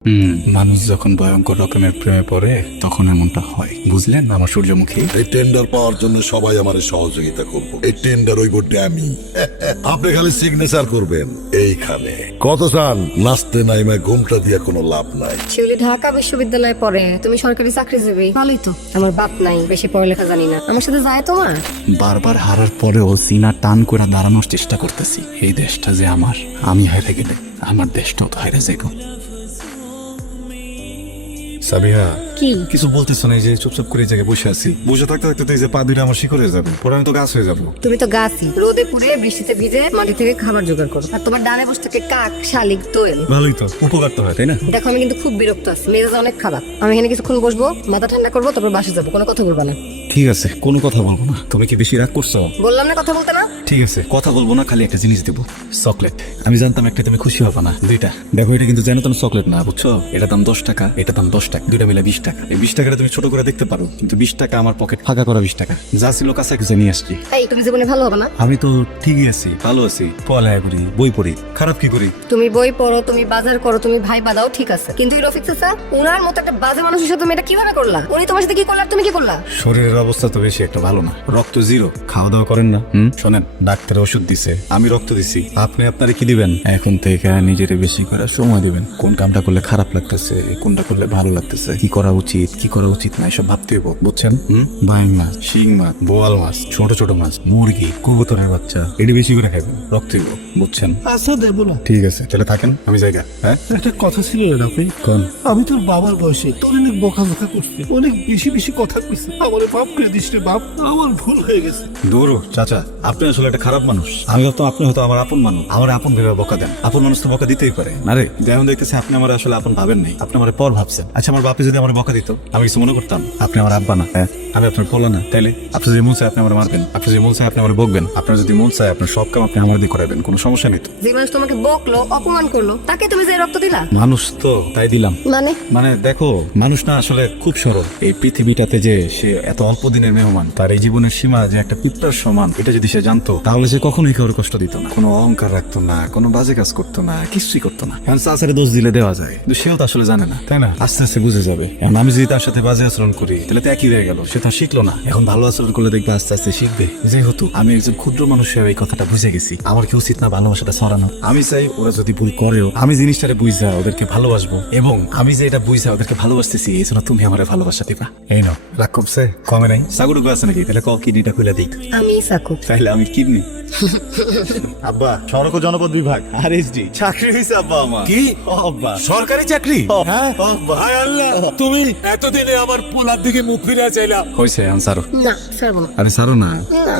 মানুষ যখন ভয়ঙ্কর রকমের প্রেমে পড়ে তখন এমনটা হয়, বুঝলেন আমার সূর্যমুখী? এই টেন্ডার পাওয়ার জন্য সবাই আমার সহযোগিতা করব। এই টেন্ডার ওই বোর্ডে আমি আপনি খালি সিগনেচার করবেন এইখানে। কত চান? নাচতে নাইমায় ঘুমটা দিয়ে কোনো লাভ নাই। শিউলি ঢাকা বিশ্ববিদ্যালয়ে পড়ে, তুমি সরকারি চাকরিজীবী। ভালোই তো। আমার বাপ নাই, বেশি পড়ালেখা জানি না। আমার সাথে যায় তোমার? বারবার হারার পরেও সিনা টান করে দাঁড়ানোর চেষ্টা করতেছি। এই দেশটা যে আমার, আমি হেরে গেলে আমার দেশটাও তো হেরে যাইব। সাবিহা, কি কিছু বলতেছ না? এই যে চুপচাপ করে এই জায়গায় বসে আছি, বসে থাকতে থাকতে তো এই যে পা দুইটা আমার শিকড়ে যাবে, পরে আমি তো গাছ হয়ে যাবো। তুমি তো গাছই, রোদে পুড়ে বৃষ্টিতে ভিজে মাটি থেকে খাবার জোগাড় করো, আর তোমার ডানে বসে থেকে কাক, শালিক, দোয়েল। ভালোই তো, উপকার তো হয়, তাই না? দেখো আমি কিন্তু খুব বিরক্ত আছি, মেজাজ অনেক খারাপ। আমি এখানে কিছুক্ষণ বসবো, মাথা ঠান্ডা করবো, তারপর বাসে যাবো। কোনো কথা বলবা না। ঠিক আছে, কোনো কথা বলবো না। তুমি কি বেশি রাগ করছো? বললাম না কথা বলতে না। ঠিক আছে, কথা বলবো না, খালি একটা জিনিস দেবো, চকলেট। আমি জানতাম একটা তুমি খুশি হবে না, দুইটা দেখো। এটা কিন্তু জানো তুমি চকলেট না, বুঝছো? এটা দাম 10 টাকা, এটা দাম 10 টাকা, দুইটা মিলে 20 টাকা। এই 20 টাকাটা তুমি ছোট করে দেখতে পারো, কিন্তু 20 টাকা আমার পকেট ফাঁকা করা 20 টাকা যা ছিল কাছাকাছি নিয়ে আসছি। এই তুমি জীবনে ভালো হবে না। আমি তো ঠিকই আছি, ভালো আছি, পড়ালেখা করি, বই পড়ি, খারাপ কি করি? তুমি বই পড়ো, তুমি বাজার করো, তুমি ভাই বাদাও, ঠিক আছে। কিন্তু এই রফিক চাচা, উনার মতো একটা বাজে মানুষের সাথে তুমি এটা কিভাবে করলা? উনি তোমার সাথে কি করলা, আর তুমি কি করলা? শরীরের অবস্থা তো বেশি একটা ভালো না, রক্ত জিরো। খাওয়া দাওয়া করেন না? শোনেন, ডাক্তার ওষুধ দিছে, আমি রক্ত দিছি, আপনি আপনারে কি দিবেন? এখন থেকে নিজের বেশি করে সময় দিবেন। কোন কামটা করলে খারাপ লাগতেছে, কোনটা করলে ভালো লাগতেছে, কি করা উচিত কি করা উচিত না, এসব ভাবতে হইব, বুঝছেন? বাইং মাছ, শিং মাছ, বোয়াল মাছ, ছোট ছোট মাছ, মুরগি, কবুতরের বাচ্চা, এটি বেশি করে খাবেন, রক্ত দিব, বুঝছেন? আচ্ছা দেবো না। ঠিক আছে, তাহলে থাকেন, আমি জায়গা। হ্যাঁ, একটা কথা ছিল রে রাফি, কোন? আমি তোর বাবার বয়সে তোর অনেক বকাঝকা করছি, অনেক বেশি বেশি কথা কইছি। আমার বাপ করে দিস রে বাপ, আমার ভুল হয়ে গেছে। দৌড়ো চাচা, আপনি আসলে একটা খারাপ মানুষ। আমি ভাবতাম আপনি হয়তো আমার আপন মানুষ, আমার আপন ভেবে বকা দেন। আপন মানুষ তো বকা দিতেই পারে না রে। যেমন দেখতেছি আপনি আমার আসলে আপন ভাবেন নাই, আপনি আমার পর ভাবছেন। আচ্ছা, আমার বাপে যদি আমার বকা দিত, আমি কিছু মনে করতাম? আপনি আমার আব্বা না, হ্যাঁ, আমি আপনার পোলা না, তাইলে আপনি যদি মন চায় আপনি আমার মারবেন, আপনি যদি মন চায় আপনি আমার বকবেন, আপনার যদি মন চায় আপনার সব কাম আপনি আমার দিয়ে করাবেন, কোনো সমস্যা নেই তো। যে মানুষ তোমাকে বকলো, অপমান করলো, তাকে তুমি যে রক্ত দিলা? মানুষ তো তাই দিলাম। মানে মানে দেখো, মানুষ না আসলে খুব সরল। এই পৃথিবীটাতে যে সে এত অল্প দিনের মেহমান, তার এই জীবনের সীমা যে একটা পিঁপড়ার সমান, এটা যদি সে জানতো তাহলে সে কখনোই কারোর কষ্ট দিত না, কোনো অহংকার রাখতো না, কোনো বাজে কাজ করতো না, কিছুই করতো না। এখন চাচারে দোষ দিলে দেওয়া যায়, কিন্তু সেও তো আসলে জানে না, তাই না? আস্তে আস্তে বুঝে যাবে। এখন আমি যদি তার সাথে বাজে আচরণ করি তাহলে তো একই হয়ে গেল, সে তো আর শিখলো না। এখন ভালো আচরণ করলে দেখবে আস্তে আস্তে শিখবে। যেহেতু আমি একজন ক্ষুদ্র মানুষ হয়ে এই কথাটা বুঝে গেছি, আমার কি উচিত না ভালোবাসাটা ছড়ানো? আমি চাই ওরা যদি ভুল করেও আমি জিনিসটারে বুঝা ওদেরকে ভালোবাসবো, এবং আমি যে এটা বুঝা ওদেরকে ভালোবাসতেছি এই জন্য তুমি আমার ভালোবাসা দিবা। এই নাও, রাগ কমছে? কমে নাই? সাগুরুকু আছে নাকি? তাহলে কিডনিটা খুলে দিক। আমি সাকু। তাইলে আমি কিডনি। আব্বা, সড়ক ও জনপদ বিভাগ আরএসডি চাকরি হয়েছে আব্বা আমার। কি? ও আব্বা, সরকারি চাকরি? হ্যাঁ, হায় আল্লাহ, তুমি এতদিনে আমার পোলার দিকে মুখ ফিরিয়ে চাইলা। হয়েছে আনসারো। না ছাড়বো না। আরে সারো না, না,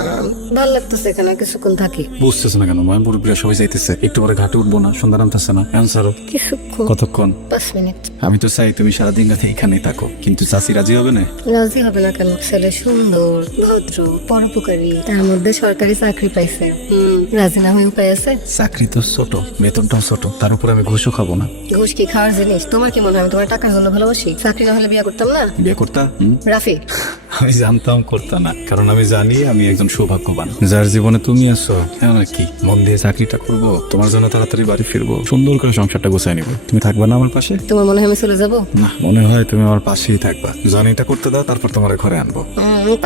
ভালো লাগতেছে এখানে কিছুক্ষণ থাকি। বুঝতেছে না কেন? ময়মপুর প্রিয়া সবাই যাইতেছে, একটু পরে ঘাটে উঠবো না? সন্ধ্যা নামতেছে না? আনসারো। কিছুক্ষণ, কতক্ষণ? 5 মিনিট। আমি তো চাই তুমি সারাদিন রাতে এখানেই থাকো, কিন্তু চাচি রাজি হবে না? রাজি হবে না কেন? ছেলে সুন্দর, ভদ্র, পরোপকারী, তার মধ্যে সরকারি চাকরি পাইছে। রাজি না হয়ে উপায় আছে? চাকরি তো ছোট, বেতনটাও ছোট, তার উপর আমি ঘুষও খাবো না। ঘুষ কি খাওয়ার জিনিস? তোমার কি মনে হয় আমি তোমার টাকার জন্য ভালোবাসি? চাকরি না হলে বিয়ে করতাম না। বিয়ে করতা? রাফি, আমি জানতাম করতা না, কারণ আমি জানি আমি একজন সৌভাগ্যবান যার জীবনে তুমি আছো। এমন কি মন দিয়ে চাকরিটা করবো, তোমার জন্য তাড়াতাড়ি বাড়ি ফিরবো, সুন্দর করে সংসারটা গোছাই নিবো। তুমি থাকবে না আমার পাশে? তোমার মনে হয় আমি চলে যাবো? না, মনে হয় তুমি আমার পাশেই থাকবা। জানি এটা করতে দাও, তারপর তোমার ঘরে আনবো।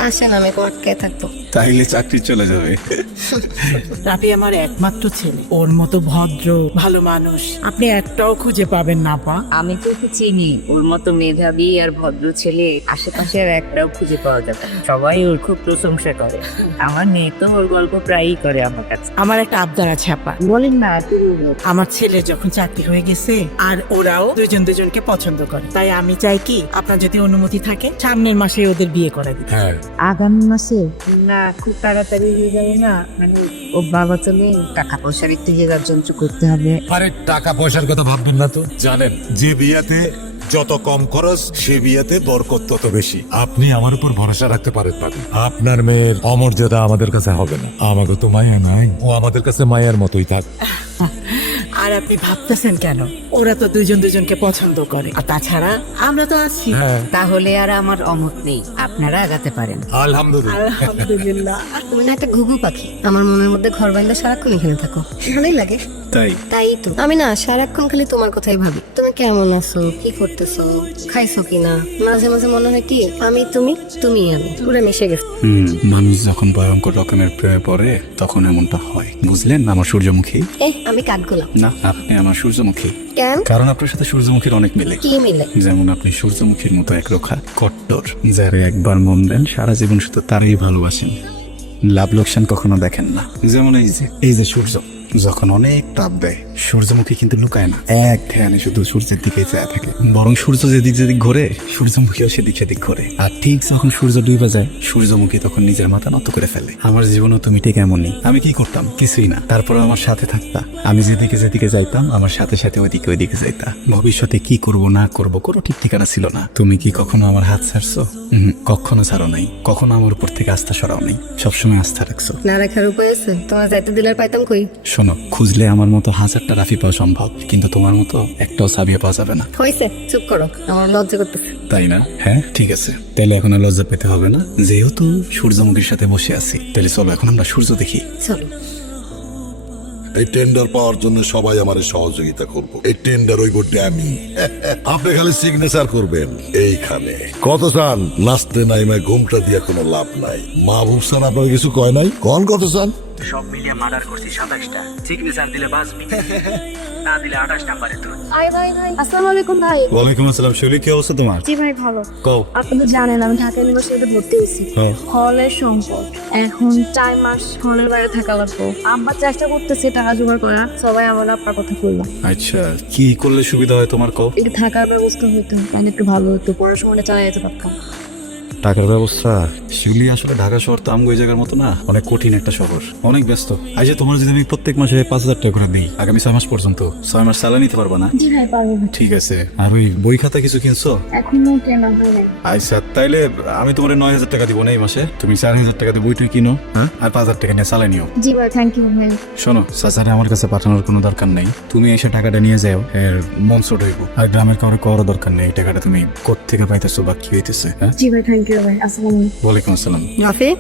পাশে না, আমি তোমার কে থাকবো। তাইলে চাকরি চলে যাবে। রাফি আমার একমাত্র ছেলে, ওর মতো ভদ্র ভালো মানুষ আপনি একটাও খুঁজে পাবেন না পা। আমি তো ওকে চিনি, ওর মতো মেধাবী আর ভদ্র ছেলে আশেপাশে আর একটাও খুঁজে পাওয়া যাবে না। সবাই ওর খুব প্রশংসা করে, আমার মেয়ে তো ওর গল্প প্রায়ই করে আমার কাছে। আমার একটা আবদার আছে আপা, বলেন না তুমি। আমার ছেলের যখন চাকরি হয়ে গেছে আর ওরাও দুজন দুজনকে পছন্দ করে, তাই আমি চাই কি আপনার যদি অনুমতি থাকে সামনের মাসে ওদের বিয়ে করে দিতে। হ্যাঁ, আগামী মাসে? না, খুব তাড়াতাড়ি হয়ে যাবে না? মানে ও বাবা চলে, টাকা পয়সার একটু জোগাড় যন্ত্র করতে হবে। আরে টাকা পয়সার কথা ভাববেন না তো, জানেন যে বিয়াতে যত কম খরচ সে বিয়াতে বরকত তত বেশি। আপনি আমার উপর ভরসা রাখতে পারেন ভাবি। আপনার মেয়ের অমর্যাদা আমাদের কাছে হবে না। আমাকে তো মায়া নাই, ও আমাদের কাছে মায়ের মতোই থাক। আর আপনি ভাবতেছেন কেন? ওরা তো দুজন দুজনকে পছন্দ করে, আর তাছাড়া আমরা তো আছি। তাহলে আর আমার অমত নেই, আপনারা আগাতে পারেন। আলহামদুলিল্লাহ। আলহামদুলিল্লাহ। তুমি না একটা ঘুঘু পাখি, আমার মনের মধ্যে ঘর বাঁধলে সারাক্ষণ এখানে থাকো, ভালোই লাগে। তাই তাই তো আমি না সারাক্ষণ খালি তোমার কথাই ভাবি। তুমি কেমন আছো, কি করতেছো, খাইছো কিনা। মাঝে মাঝে মনে হয় কি আমি তুমি, তুমি আমি পুরো মিশে গেছে। মানুষ যখন ভয়ঙ্কর রকমের প্রেমে পড়ে তখন এমনটা হয়, বুঝলেন? আমার সূর্যমুখী এই আমি কাঠগোলাপ। না, আপনি আমার সূর্যমুখী। কেন? কারণ আপনার সাথে সূর্যমুখীর অনেক মিলে। কি মিলে? যেমন আপনি সূর্যমুখীর মতো একরোখা, কট্টর, যারা একবার মন দেন সারা জীবন শুধু তারই ভালোবাসেন, লাভ লোকসান কখনো দেখেন না। যেমন এই যে সূর্য যখন অনেক তাপ দেয়, সূর্যমুখী কিন্তু লুকায় না, এক ধ্যানে শুধু সূর্যের দিকে চেয়ে থাকে। বরং সূর্য যেদিক যেদিক ঘোরে সূর্যমুখীও সেদিক সেদিক ঘোরে। আর ঠিক যখন সূর্য ডুবে যায় সূর্যমুখী তখন নিজের মাথা নত করে ফেলে। আমার জীবনও তুমি ঠিক এমনই। আমি কি করতাম? কিছুই না, তারপর আমার সাথে থাকতা। আমি যেদিকে যেদিকে যাইতাম আমার সাথে সাথে ওইদিকে যাইতা। ভবিষ্যতে কি করব না করব কোনো ঠিক ঠিকানা ছিল না। তুমি কি কখনো আমার হাত ছাড়ছো? কখনো ছাড়ো নাই। কখনো আমার উপর থেকে আস্থা সরাও নাই, সবসময় আস্থা রাখছো। না রাখার উপায় আছে? তোমার যাইতে দিলে আর পাইতাম কই। শোনো, খুঁজলে আমার মতো 1000টা রাফি পাওয়া সম্ভব, কিন্তু তোমার মতো একটাও সাবিয়া পাওয়া যাবে না। হয়েছে, চুপ করো, আমার লজ্জা করতেছে। তাই না? হ্যাঁ ঠিক আছে, তাহলে এখন আর লজ্জা পেতে হবে না। যেহেতু সূর্যমুখীর সাথে বসে আছি, তাহলে চলো এখন আমরা সূর্য দেখি। চলো। এই টেন্ডার পাওয়ার জন্য সবাই আমার সহযোগিতা করব। এই টেন্ডার ওই বোর্ডে আমি আপনি খালি সিগনেচার করবেন এইখানে। কত চান? নাচতে নাইমায় ঘুমটা দিয়ে কোনো লাভ নাই। মাহবুব স্যার আপনার কিছু কয় নাই? কন কত চান? সব মিলিয়ে মার্ডার করছি 27টা। সিগনেচার দিলে বাঁচবি, না দিলে 28 নাম্বারে তুই। ভাই আসসালামু আলাইকুম ভাই। ওয়ালাইকুম আসসালাম। শৈলী, কি অবস্থা তোমার? জি ভাই ভালো। কও। আপনি তো জানেন আমি ঢাকা ইউনিভার্সিটিতে ভর্তি হয়েছি। হলের সংকট, এখন 4 মাস হলের বাইরে থাকা লাগবে। আব্বা চেষ্টা করতেছে টাকা জোগাড় করা, সবাই আমার আপনার কথা বললাম। আচ্ছা, কি করলে সুবিধা হয় তোমার? কও। একটু থাকার ব্যবস্থা হইতো, মানে একটু ভালো হতো, পড়াশোনাটা চালিয়ে যেতে পারতাম। টাকার ব্যবস্থা? শিউলি, আসলে ঢাকা শহর তো আমগো জায়গার মতো না, অনেক কঠিন একটা শহর, অনেক ব্যস্ত। আজ তোমার যদি আমি প্রত্যেক মাসে 5000 টাকা করে দিই আগামী 6 মাস পর্যন্ত, 6 মাস চালা নিতে পারবা না? জি ভাই পারবো। ঠিক আছে। আর ওই বই খাতা কিছু কিনছো? এখনো কেনা হয় নাই। আচ্ছা, তাইলে আমি তোমার 9000 টাকা দিব না এই মাসে। তুমি 4000 টাকা দিয়ে বইটা কিনো, হ্যাঁ, আর 5000 টাকা নিয়ে চালাই নিও। জি ভাই, থ্যাংক ইউ ভাই। শোনো, চাচারে আমার কাছে পাঠানোর কোনো দরকার নেই। তুমি এসে টাকাটা নিয়ে যাও, এর মন ছোট হইব। আর গ্রামের কারো করার দরকার নেই। এই টাকাটা তুমি কোত্থেকে পাইতেছো বা কি হইতেছে? হ্যাঁ। জি ভাই, থ্যাংক ইউ ভাই। আসসালামু আলাইকুম। ওয়ালাইকুম আসসালাম। রাফি,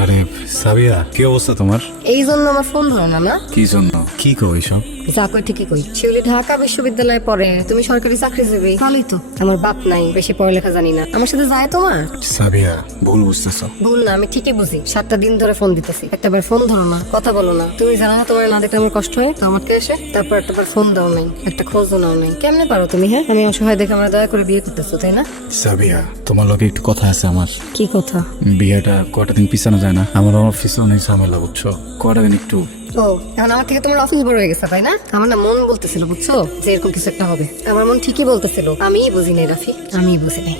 আরে সাবিয়া, কি অবস্থা তোমার? এই জন্য আমার ফোন ধরো না না? কি জন্য? কি কও এইসব? যা কই ঠিকই কই। শিউলি ঢাকা বিশ্ববিদ্যালয়ে পড়ে, তুমি সরকারি চাকরিজীবী। ভালোই তো। আমার বাপ নাই, বেশি পড়ালেখা জানি না। আমার সাথে যায় তোমার? সাবিয়া, ভুল বুঝতেছো। ভুল না, আমি ঠিকই বুঝি। 7টা দিন ধরে ফোন দিতেছি, একটাবার ফোন ধরো না, কথা বলো না। তুমি জানো না তোমার না দেখলে আমার কষ্ট হয়? তো আমাকে এসে তারপর একটাবার ফোন দাও নাই, একটা খোঁজও নাও নাই। কেমনে পারো তুমি? হ্যাঁ, আমি অসহায় দেখে আমার দয়া করে বিয়ে করতেছো, তাই না? সাবিয়া, তোমার লগে একটু কথা আছে আমার। কি কথা? বিয়েটা কয়টা দিন পিছানো যায় না? আমার অফিসে অনেক ঝামেলা, বুঝছো? কয়টা দিন একটু। ও, এখন আমার থেকে তোমার অফিস বড় হয়ে গেছে, তাই না? আমার না মন বলতেছিল, বুঝছো, যে এরকম কিছু একটা হবে। আমার মন ঠিকই বলতেছিল। আমিই বুঝি নাই রাফি, আমিই বুঝি নাই।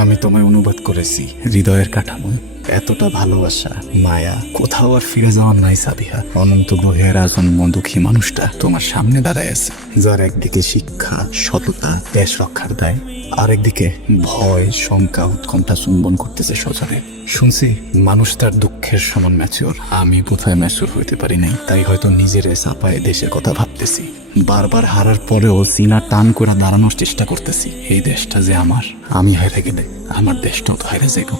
আমি তোমায় অনুবাদ করেছি হৃদয়ের কাঠামো। এতটা ভালোবাসা, মায়া কোথাও আর ফিরে যাওয়ার নাই সাবিহা। অনন্ত গ্রহের আজন্ম দুঃখী মানুষটা তোমার সামনে দাঁড়ায় আছে, যার একদিকে শিক্ষা, সততা, দেশ রক্ষার দায়, আর একদিকে ভয়, শঙ্কা, উৎকণ্ঠা চুম্বন করতেছে সজরে। শুনছি মানুষ তার দুঃখের সমান ম্যাচিওর। আমি কোথায় ম্যাচিওর হইতে পারি নাই, তাই হয়তো নিজের চাপায় দেশের কথা ভাবতেছি। বারবার হারার পরেও সিনা টান করে দাঁড়ানোর চেষ্টা করতেছি। এই দেশটা যে আমার, আমি হেরে গেলে আমার দেশটাও তো হেরে যাইব।